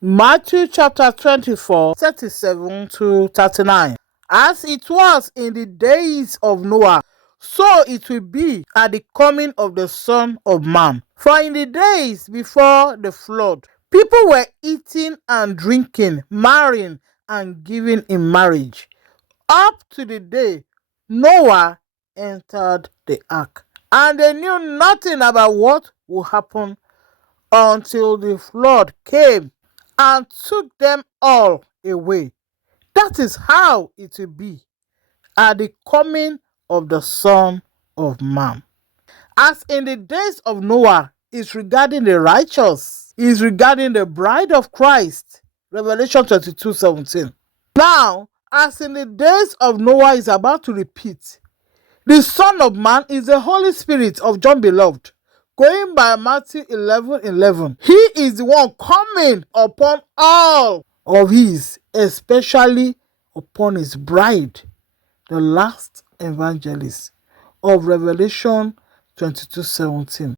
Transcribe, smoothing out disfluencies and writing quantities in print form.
Matthew chapter 24, 37 to 39. As it was in the days of Noah, so it will be at the coming of the Son of Man. For in the days before the flood, people were eating and drinking, marrying and giving in marriage, up to the day Noah entered the ark. And they knew nothing about what would happen until the flood came and took them all away. That is how it will be at the coming of the Son of Man. As in the days of Noah is regarding the righteous, is regarding the bride of Christ. Revelation 22:17. Now, as in the days of Noah is about to repeat, the Son of Man is the Holy Spirit of John Beloved. Going by Matthew 11:11. He is the one coming upon all of his, especially upon his bride, the last evangelist of Revelation 22:17.